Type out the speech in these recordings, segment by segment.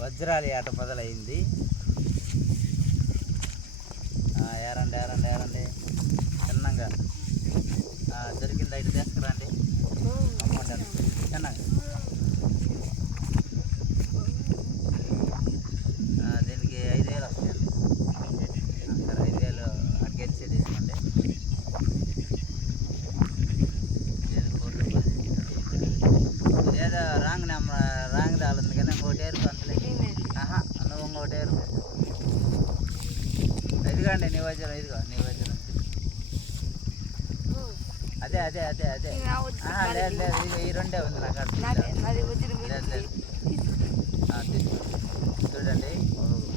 వజ్రాలి ఆట మొదలైంది. ఏరండి ఏరండి ఏరండి చిన్నగా దొరికింది. అయితే తీసుకురండి అమౌంట్ చిన్నగా. దీనికి 5,000 వస్తాయండి. సరే 5,000 గెలిచి తీసుకోండి. ఏదో రాంగ్ రాలింది కానీ ఇంకోటి ఏరుకు అంతలే. నువ్వు ఇంకోటి ఏరుకు. ఇదిగోండి నీ వజ్రం, ఇదిగో నీ వజ్రం. అదే అదే అదే అదే లేదు లేదు, ఇదిగో ఈ రెండే ఉంది నాకు. లేదు లేదు చూడండి,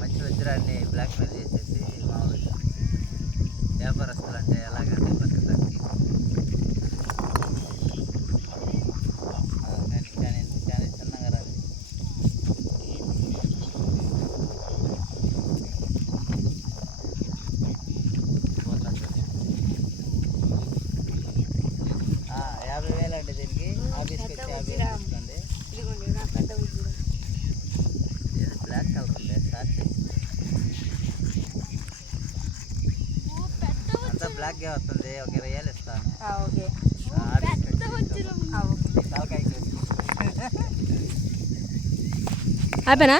మంచి వజ్రాన్ని బ్లాక్ మెయిల్ చేసేసి మామూలుగా వ్యాపారస్తులు అంటే ఎలాగంటే బతకడానికి. కానీ చిన్నగా రాదు. $50,000 అండి దీనికి. ఆఫీస్కి వచ్చి 50,000 తీసుకోండి. బ్లాక్ కలర్ ఉంది షార్ట్ అంతా బ్లాక్గా వస్తుంది. ఒక 20,000 ఇస్తాను. తలకాయకి అయిపోయినా